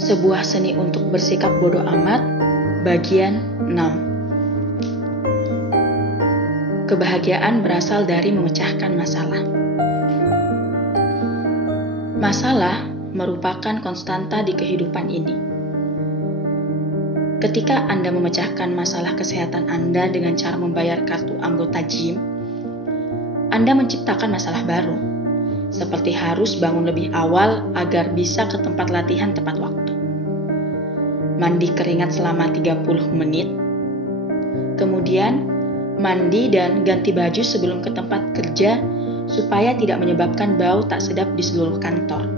Sebuah seni untuk bersikap bodoh amat, bagian 6. Kebahagiaan berasal dari memecahkan masalah. Masalah merupakan konstanta di kehidupan ini. Ketika Anda memecahkan masalah kesehatan Anda dengan cara membayar kartu anggota gym, Anda menciptakan masalah baru, seperti harus bangun lebih awal agar bisa ke tempat latihan tepat waktu. Mandi keringat selama 30 menit, kemudian mandi dan ganti baju sebelum ke tempat kerja supaya tidak menyebabkan bau tak sedap di seluruh kantor.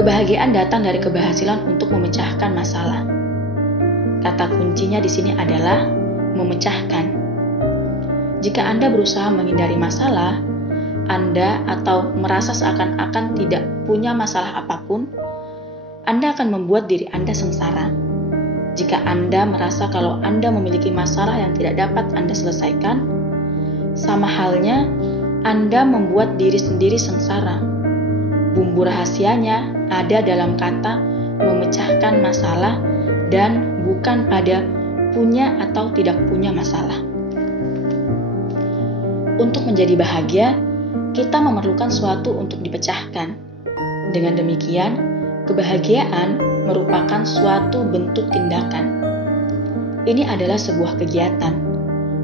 Kebahagiaan datang dari keberhasilan untuk memecahkan masalah. Kata kuncinya di sini adalah memecahkan. Jika Anda berusaha menghindari masalah, Anda atau merasa seakan-akan tidak punya masalah apapun, Anda akan membuat diri Anda sengsara. Jika Anda merasa kalau Anda memiliki masalah yang tidak dapat Anda selesaikan, sama halnya Anda membuat diri sendiri sengsara. Bumbu rahasianya ada dalam kata memecahkan masalah dan bukan pada punya atau tidak punya masalah. Untuk menjadi bahagia, kita memerlukan suatu untuk dipecahkan. Dengan demikian, kebahagiaan merupakan suatu bentuk tindakan. Ini adalah sebuah kegiatan,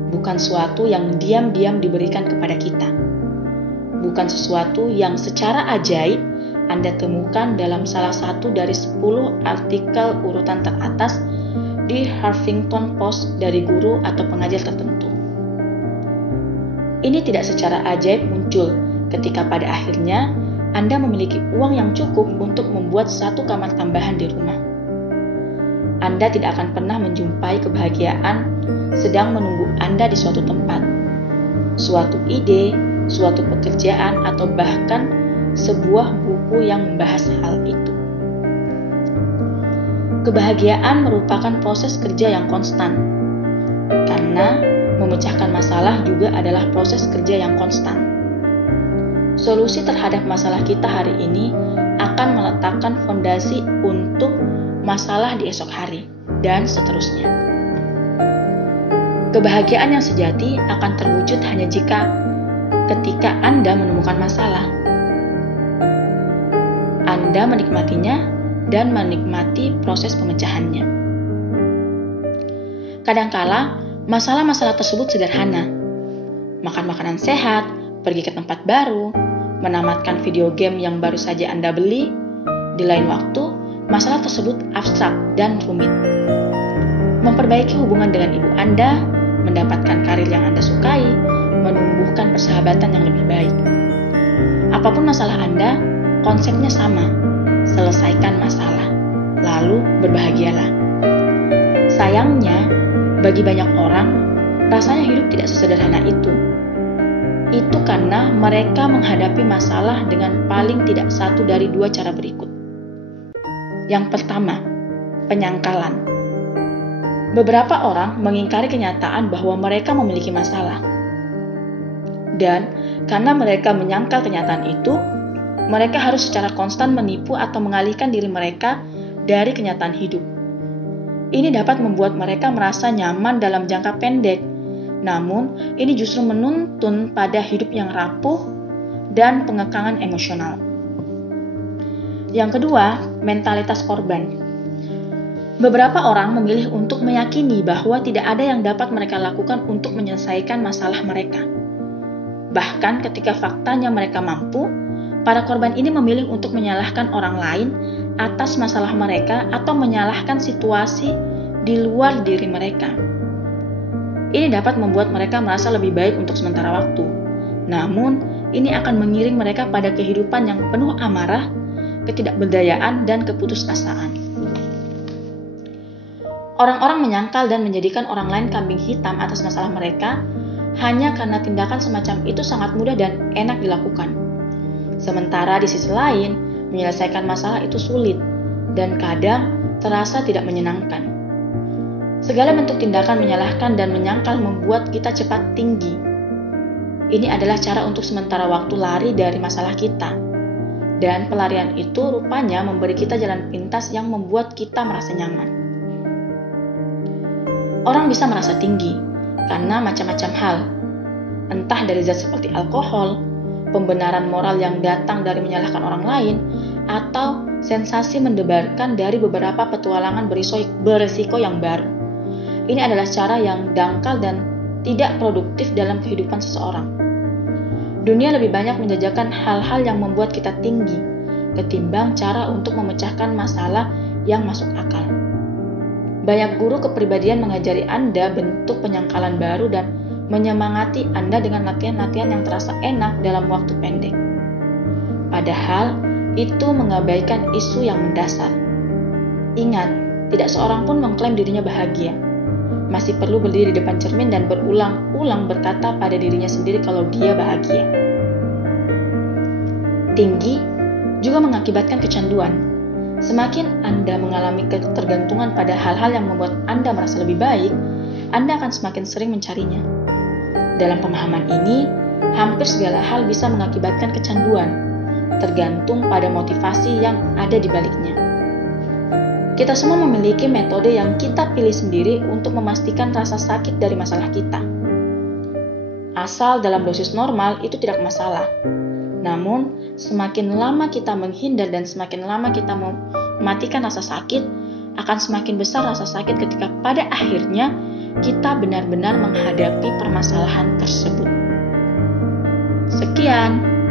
bukan suatu yang diam-diam diberikan kepada kita. Bukan sesuatu yang secara ajaib Anda temukan dalam salah satu dari 10 artikel urutan teratas di Huffington Post dari guru atau pengajar tertentu. Ini tidak secara ajaib muncul ketika pada akhirnya Anda memiliki uang yang cukup untuk membuat satu kamar tambahan di rumah. Anda tidak akan pernah menjumpai kebahagiaan sedang menunggu Anda di suatu tempat, suatu ide, suatu pekerjaan, atau bahkan sebuah buku yang membahas hal itu. Kebahagiaan merupakan proses kerja yang konstan, karena memecahkan masalah juga adalah proses kerja yang konstan. Solusi terhadap masalah kita hari ini akan meletakkan fondasi untuk masalah di esok hari, dan seterusnya. Kebahagiaan yang sejati akan terwujud hanya ketika Anda menemukan masalah. Anda menikmatinya dan menikmati proses pemecahannya. Kadangkala, masalah-masalah tersebut sederhana. Makan makanan sehat, pergi ke tempat baru, menamatkan video game yang baru saja Anda beli. Di lain waktu, masalah tersebut abstrak dan rumit. Memperbaiki hubungan dengan ibu Anda, mendapatkan karir yang Anda sukai, menumbuhkan persahabatan yang lebih baik. Apapun masalah Anda, konsepnya sama. Selesaikan masalah, lalu berbahagialah. Sayangnya, bagi banyak orang, rasanya hidup tidak sesederhana itu. Itu karena mereka menghadapi masalah dengan paling tidak satu dari 2 cara berikut. Yang pertama, penyangkalan. Beberapa orang mengingkari kenyataan bahwa mereka memiliki masalah. Dan karena mereka menyangkal kenyataan itu, mereka harus secara konstan menipu atau mengalihkan diri mereka dari kenyataan hidup. Ini dapat membuat mereka merasa nyaman dalam jangka pendek. Namun, ini justru menuntun pada hidup yang rapuh dan pengekangan emosional. Yang kedua, mentalitas korban. Beberapa orang memilih untuk meyakini bahwa tidak ada yang dapat mereka lakukan untuk menyelesaikan masalah mereka. Bahkan ketika faktanya mereka mampu, para korban ini memilih untuk menyalahkan orang lain atas masalah mereka atau menyalahkan situasi di luar diri mereka. Ini dapat membuat mereka merasa lebih baik untuk sementara waktu. Namun, ini akan mengiring mereka pada kehidupan yang penuh amarah, ketidakberdayaan, dan keputusasaan. Orang-orang menyangkal dan menjadikan orang lain kambing hitam atas masalah mereka hanya karena tindakan semacam itu sangat mudah dan enak dilakukan. Sementara di sisi lain, menyelesaikan masalah itu sulit dan kadang terasa tidak menyenangkan. Segala bentuk tindakan menyalahkan dan menyangkal membuat kita cepat tinggi. Ini adalah cara untuk sementara waktu lari dari masalah kita. Dan pelarian itu rupanya memberi kita jalan pintas yang membuat kita merasa nyaman. Orang bisa merasa tinggi karena macam-macam hal, entah dari zat seperti alkohol, pembenaran moral yang datang dari menyalahkan orang lain, atau sensasi mendebarkan dari beberapa petualangan berisiko yang baru. Ini adalah cara yang dangkal dan tidak produktif dalam kehidupan seseorang. Dunia lebih banyak menjajakan hal-hal yang membuat kita tinggi, ketimbang cara untuk memecahkan masalah yang masuk akal. Banyak guru kepribadian mengajari Anda bentuk penyangkalan baru dan menyemangati Anda dengan latihan-latihan yang terasa enak dalam waktu pendek. Padahal, itu mengabaikan isu yang mendasar. Ingat, tidak seorang pun mengklaim dirinya bahagia. Masih perlu berdiri di depan cermin dan berulang-ulang berkata pada dirinya sendiri kalau dia bahagia. Tinggi juga mengakibatkan kecanduan. Semakin Anda mengalami ketergantungan pada hal-hal yang membuat Anda merasa lebih baik, Anda akan semakin sering mencarinya. Dalam pemahaman ini, hampir segala hal bisa mengakibatkan kecanduan, tergantung pada motivasi yang ada di baliknya. Kita semua memiliki metode yang kita pilih sendiri untuk memastikan rasa sakit dari masalah kita. Asal dalam dosis normal itu tidak masalah. Namun, semakin lama kita menghindar dan semakin lama kita mematikan rasa sakit, akan semakin besar rasa sakit ketika pada akhirnya kita benar-benar menghadapi permasalahan tersebut. Sekian.